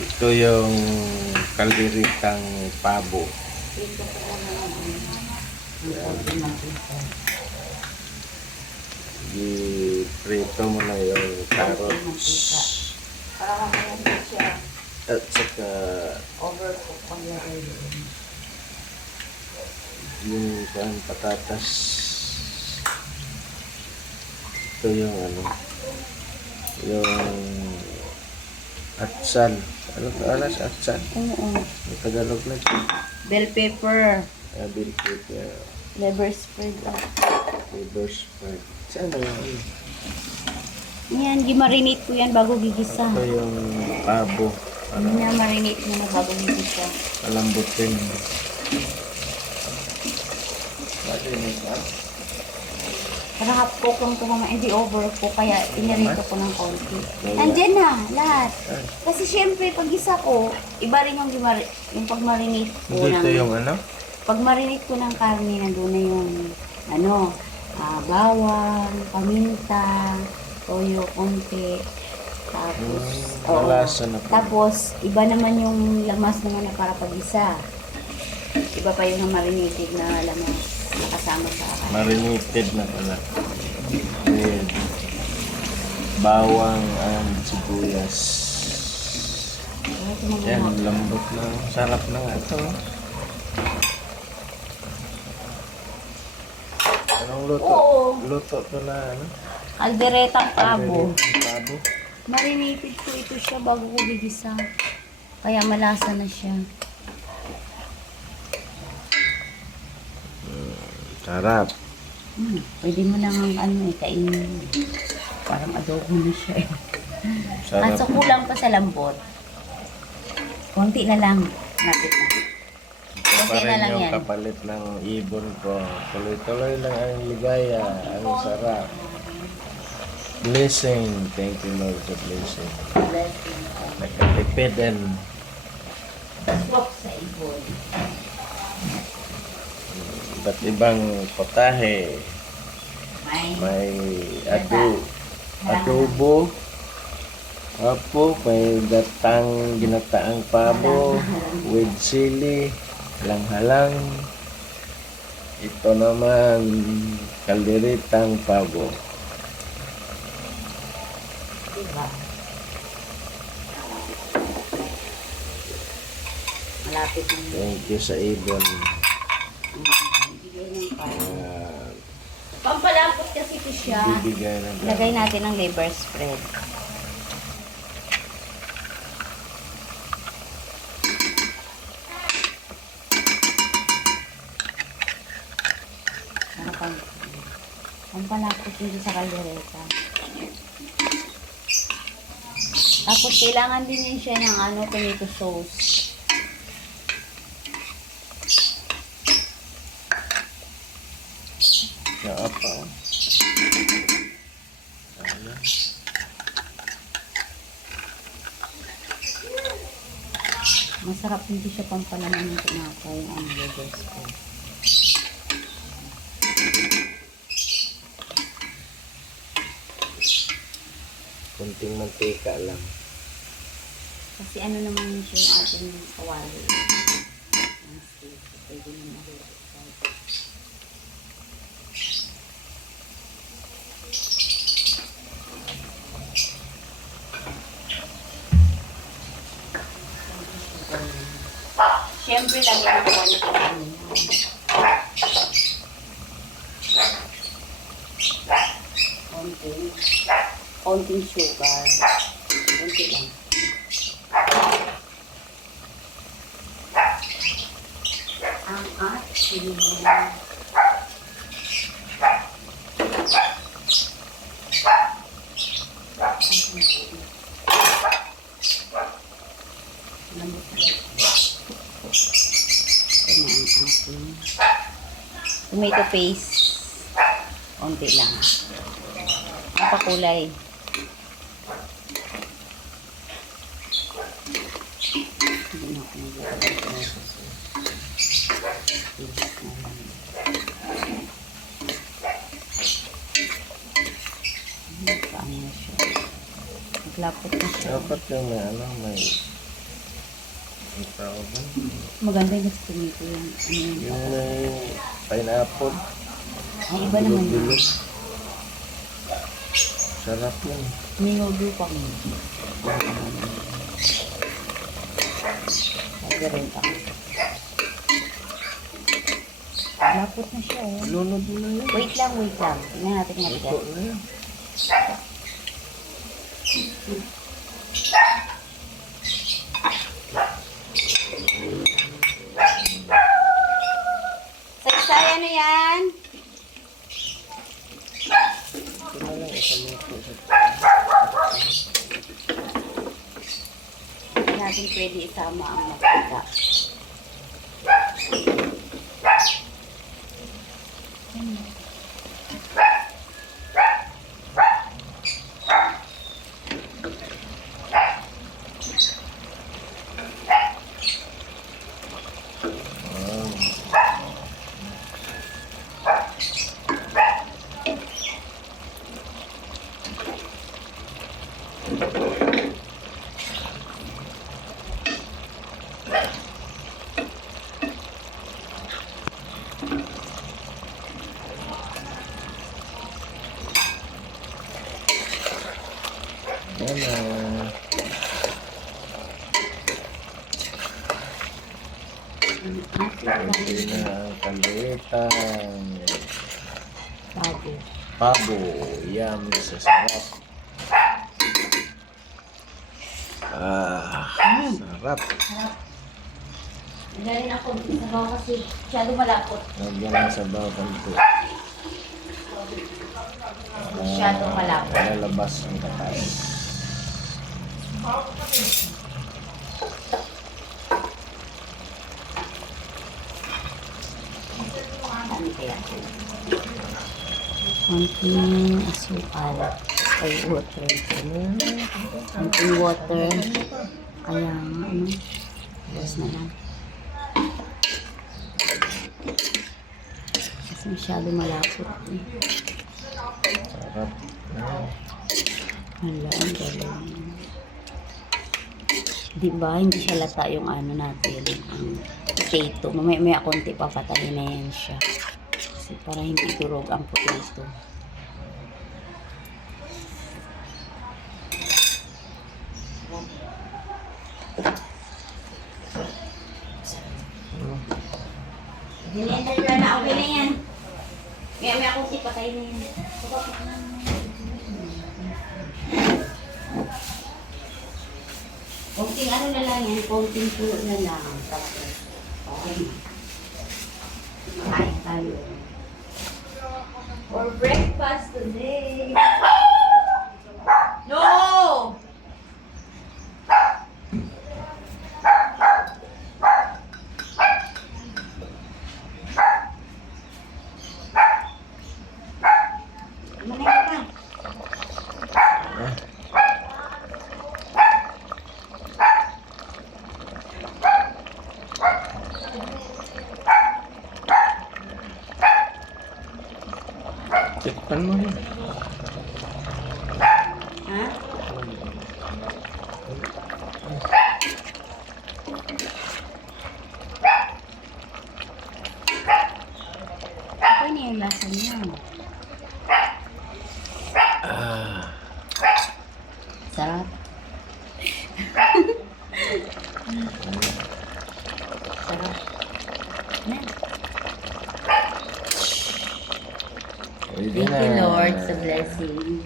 Ito yung kalderitang pabo. I-prito mo na yung carrots. Para mamaya siya At saka overcook pang lagay doon. yung patatas. Ito yung yung atsal. Ano ka alas? Atsal? Oo. Ang Tagalog na ito. Bell pepper. Bill pepper. Liver spread. Liver spread. Saan ba yung Yan, gimarinate ko yan bago gigisa. Ito yung pabo. Yan, marinate mo na bago gigisa. Palambutin. Marinate na? Para half-cook lang ito mama, hindi overcook, kaya pinarito ko ng konti. Nandyan na, lahat. Kasi syempre, pag isa ko, iba rin yung pag-marinate ko Dito ng... yung Pag-marinate ko ng karne, nandun na yung, bawang, paminta, toyo, konti. Tapos, malasa na po. Tapos, iba naman yung lamas naman na para pag-isa. Iba pa yung marinated na lamas na kasama sa Marinated na pala. With bawang and sibuyas. Yan, lambot na. Sarap na nga ito. Anong luto? Oo. Luto to na Calderetang pabo. Pabo. Marinated ko ito siya bago ko gigisa. Kaya malasa na siya. Sarap. Pwede mo nang kainin. Parang adobo na siya. Sarap. Kaso kulang pa sa lambot. Konti na lang. Napit na. Ito pa Konti na rin lang yung yan. kapalit ng ibon ko. Tuloy-tuloy lang ang ligaya. Ang sarap. Blessing. Thank you Lord sa blessing. Blessing. Nakatipid and Swap sa ibon. iba't ibang potahe. May adobo. Apo, may ginataang pabo with sili, halang-halang. Ito naman, kalderitang pabo. Diba? Malapit na yun. Thank you sa ibon. Pampalapot kasi ito siya. Bibigay ng Lagay natin ang liver spread. Para pampalapot dito sa kaldereta. Tapos kailangan din siya ng tomato sauce. na apa. Masarap hindi siya pampalaman ng tinapay ang liver spread. Kunting mantika lang. Kasi naman siya yung ating kawali. Ang steak. Pwede na mahulog. Siyempre lang yung konting sugar. Konti lang. Ang ating tomato paste. Konti lang. Ang pakulay. Hindi na ako naglalagay. Paano na siya? Naglapot na siya. Dapat yung may Ito ako ba? Maganda yung sa tomato yung ano yun. Yung may pineapple. Ay, iba naman yun. Bilog-bilog. Sarap yun. May nodo pa mo. Lagi rin pa. Lapot na siya eh. Lunod mo na yun. Wait lang, wait lang. Tingnan natin kung Ito matigas. na yun. Saysay, ano yan? Ito na lang. Ito Hindi natin pwede isama ang matika. Yan na. Pwede na ang kalitan. Bago. Pabo. Yummy sa sarap. Sarap. Galing ako sa bawa kasi masyado malapot. Lagyan ng sabaw kanto. Masyado malapot. Lalabas ang katas. Ano kaya? Konting asukal. Ay, water. Konting water. Kaya, ano, bus na lang. Kasi masyado malapot. Eh. Sarap. Hala, ang galing. Diba, hindi siya lata yung ano natin, ang potato. Mamaya konti papatayin na yan siya. Kasi para hindi durog ang potato. Dinender ka na, okay na yan. May konti patayin na yan. Konting ano na lang yan, konting pulo na lang. Tapos, okay na. Kain tayo. For breakfast today. No! Manay ka. Tikpan mo yun. Ha? Okay na yung lasa niya. Sarap. Sarap. Yan. Pwede Thank na. you, Lord, sa blessing.